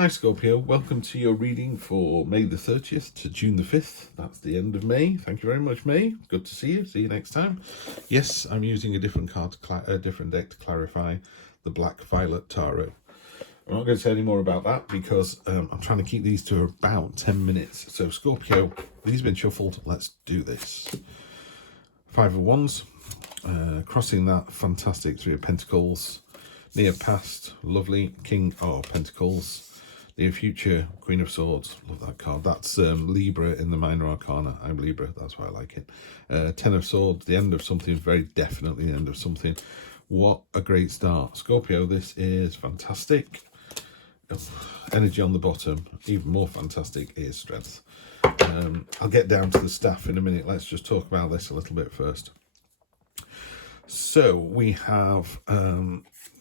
Hi Scorpio, welcome to your reading for May the 30th to June the 5th. That's the end of May. Thank you very much, May. Good to see you. See you next time. Yes, I'm using a different card, a different deck to clarify the Black Violet Tarot. I'm not going to say any more about that because I'm trying to keep these to about 10 minutes. So Scorpio, these have been shuffled. Let's do this. Five of Wands, crossing that fantastic Three of Pentacles. Near past, lovely King of Pentacles. Near future, Queen of Swords. Love that card. That's Libra in the Minor Arcana. I'm Libra, that's why I like it. Ten of Swords, the end of something, very definitely the end of something. What a great start. Scorpio, this is fantastic. Energy on the bottom, even more fantastic is strength. I'll get down to the staff in a minute. Let's just talk about this a little bit first. So we have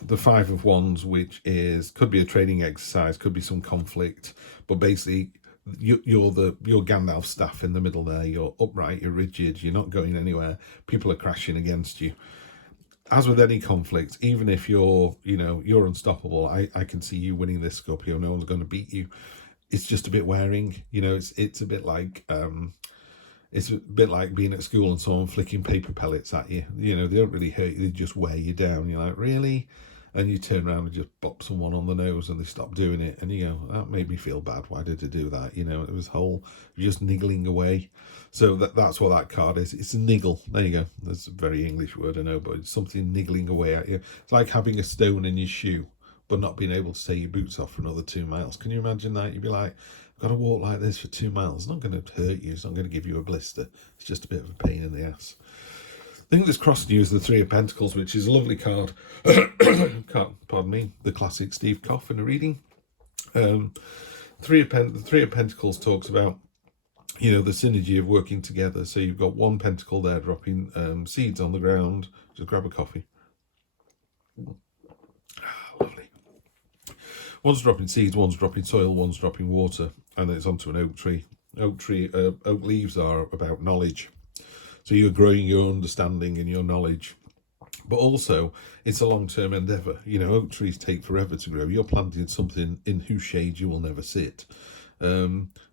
the Five of Wands, which could be a training exercise, could be some conflict, but basically you're Gandalf staff in the middle there. You're upright, you're rigid, you're not going anywhere. People are crashing against you. As with any conflict, even if you're unstoppable, I can see you winning this, Scorpio. No one's going to beat you. It's just a bit wearing, it's a bit like it's a bit like being at school and someone flicking paper pellets at you. They don't really hurt you, they just wear you down. You're like, really? And you turn around and just bop someone on the nose and they stop doing it. And you go, that made me feel bad. Why did they do that? It was just niggling away. So that's what that card is. It's a niggle. There you go. That's a very English word, I know, but it's something niggling away at you. It's like having a stone in your shoe, but not being able to take your boots off for another 2 miles. Can you imagine that? You'd be like, I've got to walk like this for 2 miles. It's not going to hurt you. It's not going to give you a blister. It's just a bit of a pain in the ass. The thing that's crossing you is the Three of Pentacles, which is a lovely card. Pardon me, the classic Steve Koff in a reading. The Three of Pentacles talks about, the synergy of working together. So you've got one pentacle there dropping seeds on the ground. Just grab a coffee. Lovely. One's dropping seeds, one's dropping soil, one's dropping water, and it's onto an oak tree. Oak leaves are about knowledge. So you're growing your understanding and your knowledge. But also, it's a long-term endeavour. Oak trees take forever to grow. You're planting something in whose shade you will never sit,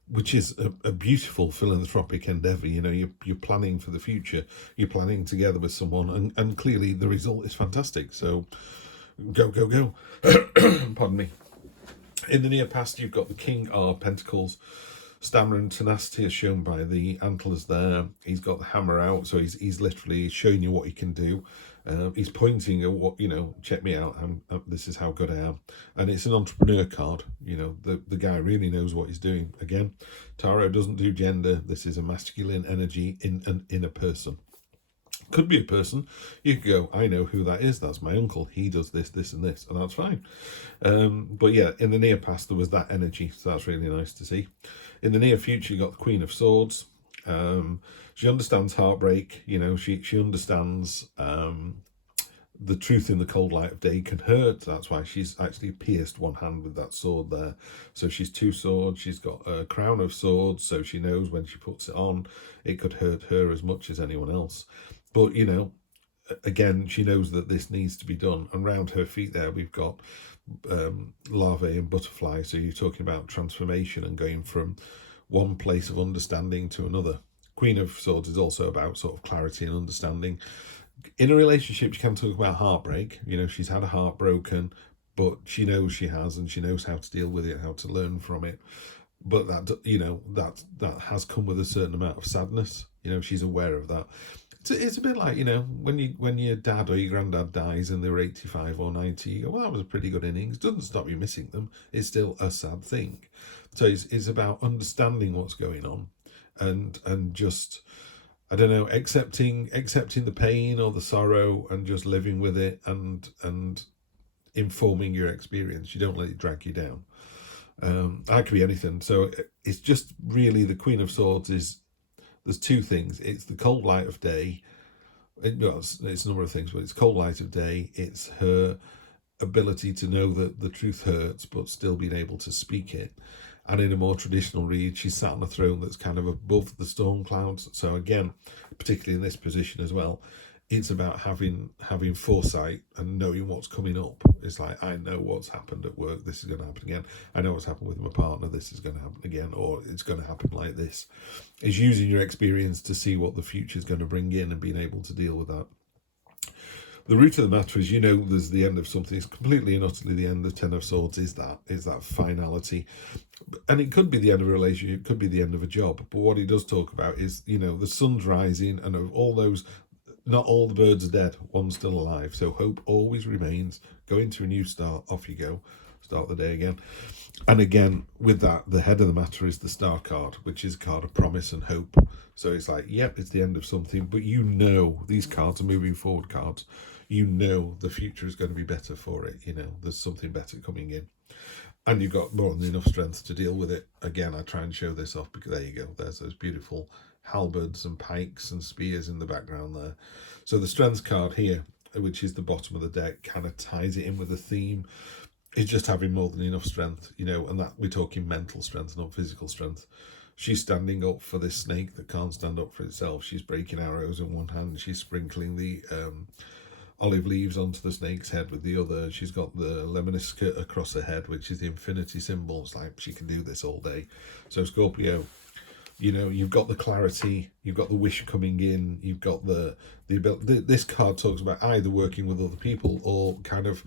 which is a beautiful philanthropic endeavour. You're planning for the future. You're planning together with someone, and clearly the result is fantastic. So go, go, go. Pardon me. In the near past, you've got the King of Pentacles. Stamina and tenacity is shown by the antlers there. He's got the hammer out, so he's literally showing you what he can do. He's pointing at what, check me out, this is how good I am. And it's an entrepreneur card. The guy really knows what he's doing. Again, tarot doesn't do gender. This is a masculine energy in a person. Could be a person. You could go, I know who that is. That's my uncle. He does this, this, and this, and that's fine. But yeah, in the near past, there was that energy. So that's really nice to see. In the near future, you got the Queen of Swords. She understands heartbreak. She understands the truth in the cold light of day can hurt. That's why she's actually pierced one hand with that sword there. So she's two swords. She's got a crown of swords, so she knows when she puts it on, it could hurt her as much as anyone else. But, again, she knows that this needs to be done. And round her feet there, we've got larvae and butterfly. So you're talking about transformation and going from one place of understanding to another. Queen of Swords is also about sort of clarity and understanding. In a relationship, you can talk about heartbreak. She's had a heart broken, but she knows she has, and she knows how to deal with it, how to learn from it. But that has come with a certain amount of sadness. She's aware of that. It's a bit like, when your dad or your granddad dies and they're 85 or 90, you go, well, that was a pretty good innings. Doesn't stop you missing them. It's still a sad thing. So it's about understanding what's going on and just, I don't know, accepting the pain or the sorrow and just living with it and informing your experience. You don't let it drag you down. That could be anything. So it's just really the Queen of Swords there's two things. It's the cold light of day. It's a number of things, but it's cold light of day. It's her ability to know that the truth hurts, but still being able to speak it. And in a more traditional read, she's sat on a throne that's kind of above the storm clouds. So again, particularly in this position as well, it's about having foresight and knowing what's coming up. It's like, I know what's happened at work, this is going to happen again. I know what's happened with my partner, this is going to happen again, or it's going to happen like this. It's using your experience to see what the future is going to bring in and being able to deal with that. The root of the matter is, there's the end of something. It's completely and utterly the end. The Ten of Swords is that finality. And it could be the end of a relationship, it could be the end of a job. But what he does talk about is, the sun's rising, and of all those, not all the birds are dead, one's still alive. So hope always remains. Go into a new start, off you go. Start the day again. And again, with that, the head of the matter is the Star card, which is a card of promise and hope. So it's like, yep, it's the end of something, but these cards are moving forward cards. The future is going to be better for it. There's something better coming in. And you've got more than enough strength to deal with it. Again, I try and show this off because there you go. There's those beautiful halberds and pikes and spears in the background there. So the strength card here, which is the bottom of the deck, kind of ties it in with the theme. It's just having more than enough strength, and that we're talking mental strength, not physical strength. She's standing up for this snake that can't stand up for itself. She's breaking arrows in one hand. She's sprinkling the olive leaves onto the snake's head with the other. She's got the lemniscate across her head, which is the infinity symbol. It's like she can do this all day. So Scorpio, you've got the clarity, you've got the wish coming in, you've got the ability. This card talks about either working with other people or kind of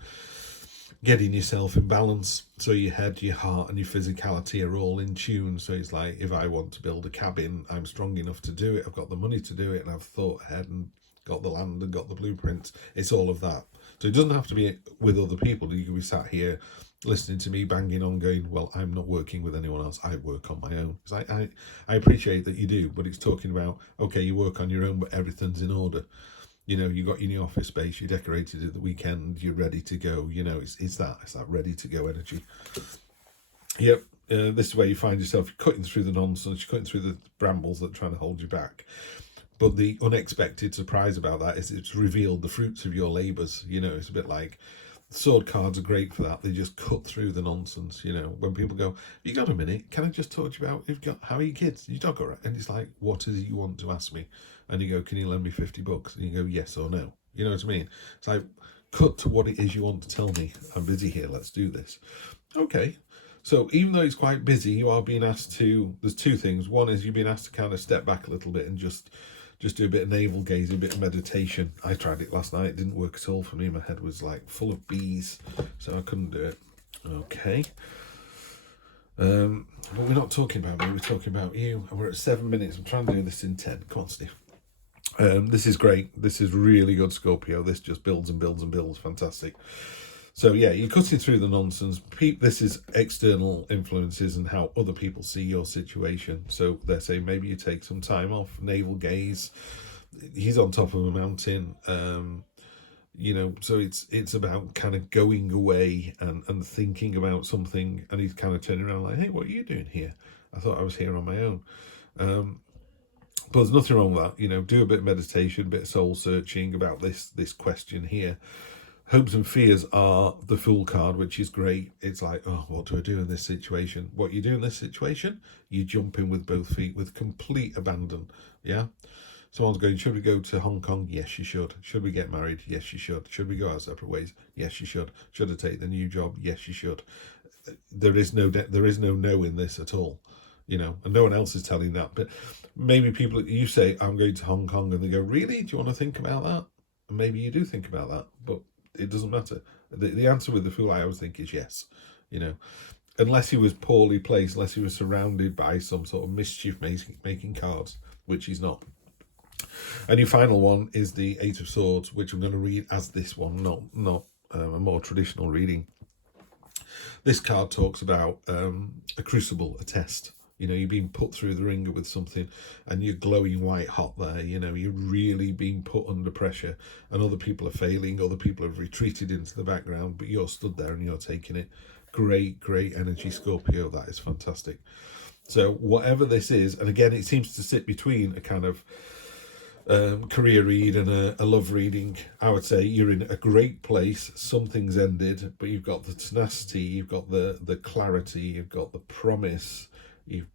getting yourself in balance, so your head, your heart and your physicality are all in tune. So it's like, if I want to build a cabin, I'm strong enough to do it, I've got the money to do it, and I've thought ahead and got the land and got the blueprints. It's all of that. So it doesn't have to be with other people. You can be sat here listening to me banging on going, well, I'm not working with anyone else, I work on my own. It's like, I appreciate that you do, but it's talking about, okay, you work on your own, but everything's in order. You got your new office space, you decorated it at the weekend, you're ready to go. It's that ready to go energy. Yep. This is where you find yourself cutting through the nonsense, you're cutting through the brambles that are trying to hold you back. But the unexpected surprise about that is it's revealed the fruits of your labours. It's a bit like, sword cards are great for that. They just cut through the nonsense. When people go, you got a minute, can I just talk to you about, how are your kids? Your dog all right? And it's like, what is it you want to ask me? And you go, can you lend me $50? And you go, yes or no. You know what I mean? It's like, cut to what it is you want to tell me. I'm busy here, let's do this. Okay. So even though it's quite busy, you are being asked to, there's two things. One is you've been asked to kind of step back a little bit and just do a bit of navel gazing, a bit of meditation. I tried it last night, it didn't work at all for me. My head was like full of bees, so I couldn't do it. Okay. But we're not talking about me, we're talking about you. And we're at 7 minutes. I'm trying to do this in 10. Come on, Steve. This is great. This is really good, Scorpio. This just builds and builds and builds. Fantastic. So yeah, you're cutting through the nonsense. This is external influences and how other people see your situation. So they're saying maybe you take some time off, navel gaze. He's on top of a mountain. So it's about kind of going away and thinking about something. And he's kind of turning around like, hey, what are you doing here? I thought I was here on my own. But there's nothing wrong with that. Do a bit of meditation, a bit of soul searching about this question here. Hopes and fears are the Fool card, which is great. It's like, oh, what do I do in this situation? What you do in this situation? You jump in with both feet with complete abandon. Yeah? Someone's going, should we go to Hong Kong? Yes, you should. Should we get married? Yes, you should. Should we go our separate ways? Yes, you should. Should I take the new job? Yes, you should. There is no no in this at all. And no one else is telling that. But maybe people, you say, I'm going to Hong Kong, and they go, really? Do you want to think about that? And maybe you do think about that, but it doesn't matter. The answer with the Fool, I always think, is yes. Unless he was poorly placed, unless he was surrounded by some sort of mischief making cards, which he's not. And your final one is the Eight of Swords, which I'm going to read as this one, not a more traditional reading. This card talks about a crucible, a test. You're being put through the ringer with something and you're glowing white hot there. You're really being put under pressure, and other people are failing. Other people have retreated into the background, but you're stood there and you're taking it. Great energy, Scorpio. That is fantastic. So whatever this is, and again, it seems to sit between a kind of career read and a love reading. I would say you're in a great place. Something's ended, but you've got the tenacity, you've got the clarity, you've got the promise.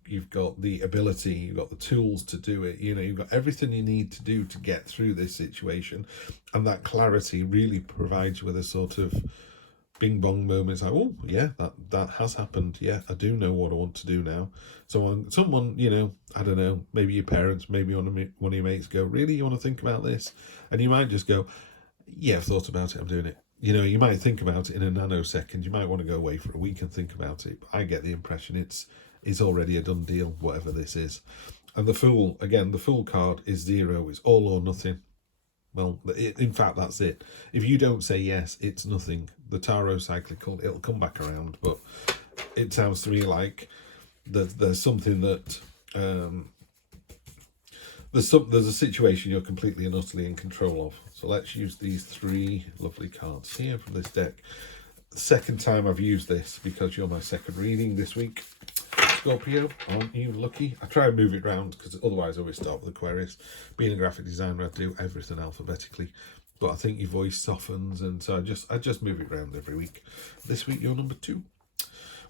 You've got the ability, you've got the tools to do it. You know, you've got everything you need to do to get through this situation, and that clarity really provides you with a sort of bing bong moment. It's like, oh yeah, that has happened. Yeah, I do know what I want to do now. Someone, you know, I don't know, maybe your parents, maybe one of your mates go, really, you want to think about this? And you might just go, yeah, I've thought about it, I'm doing it. You know, you might think about it in a nanosecond. You might want to go away for a week and think about it. But I get the impression it's already a done deal, whatever this is. And the Fool, again, the Fool card is 0. It's all or nothing. Well, in fact, that's it. If you don't say yes, it's nothing. The tarot cyclical, it'll come back around. But it sounds to me like there's something that there's a situation you're completely and utterly in control of. So let's use these 3 lovely cards here from this deck. Second time I've used this because you're my second reading this week. Scorpio, aren't you lucky? I try and move it around because otherwise I always start with Aquarius. Being a graphic designer, I do everything alphabetically. But I think your voice softens, and so I just move it around every week. This week you're number 2.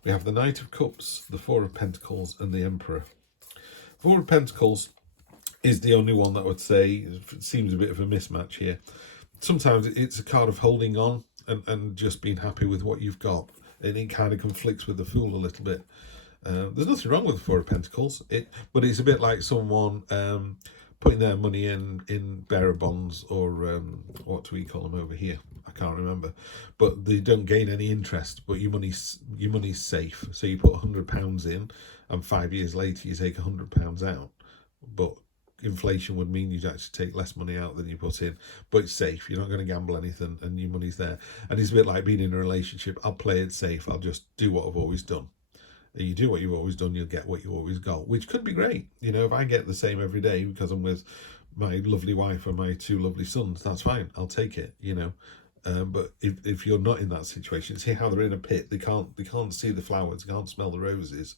We have the Knight of Cups, the 4 of Pentacles, and the Emperor. 4 of Pentacles is the only one that I would say seems a bit of a mismatch here. Sometimes it's a card of holding on and just being happy with what you've got, and it kind of conflicts with the Fool a little bit. There's nothing wrong with the 4 of Pentacles, but it's a bit like someone putting their money in bearer bonds, or what do we call them over here? I can't remember. But they don't gain any interest, but your money's safe. So you put £100 in, and 5 years later you take £100 out. But inflation would mean you'd actually take less money out than you put in, but it's safe. You're not going to gamble anything, and your money's there. And it's a bit like being in a relationship. I'll play it safe. I'll just do what I've always done. You do what you've always done, you'll get what you always got, which could be great. You know, if I get the same every day because I'm with my lovely wife and my 2 lovely sons, that's fine. I'll take it, you know. But if you're not in that situation, see how they're in a pit. They can't see the flowers, they can't smell the roses.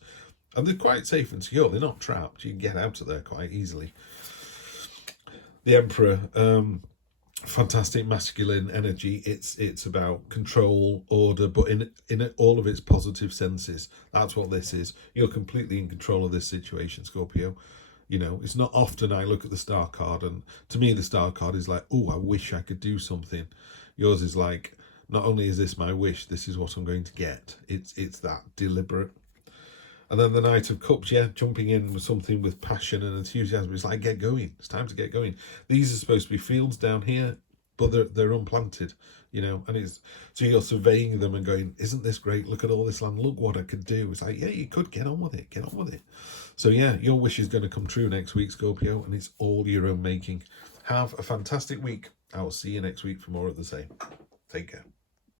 And they're quite safe and secure. They're not trapped. You can get out of there quite easily. The Emperor, fantastic masculine energy. It's about control, order, but in all of its positive senses. That's what this is. You're completely in control of this situation, Scorpio. You know, it's not often I look at the Star card, and to me the Star card is like, oh, I wish I could do something. Yours is like, not only is this my wish, this is what I'm going to get. It's that deliberate. And then the Knight of Cups, yeah, jumping in with something with passion and enthusiasm. It's like, get going. It's time to get going. These are supposed to be fields down here, but they're unplanted, you know. And it's so you're surveying them and going, isn't this great? Look at all this land. Look what I could do. It's like, yeah, you could get on with it. Get on with it. So yeah, your wish is going to come true next week, Scorpio, and it's all your own making. Have a fantastic week. I will see you next week for more of the same. Take care.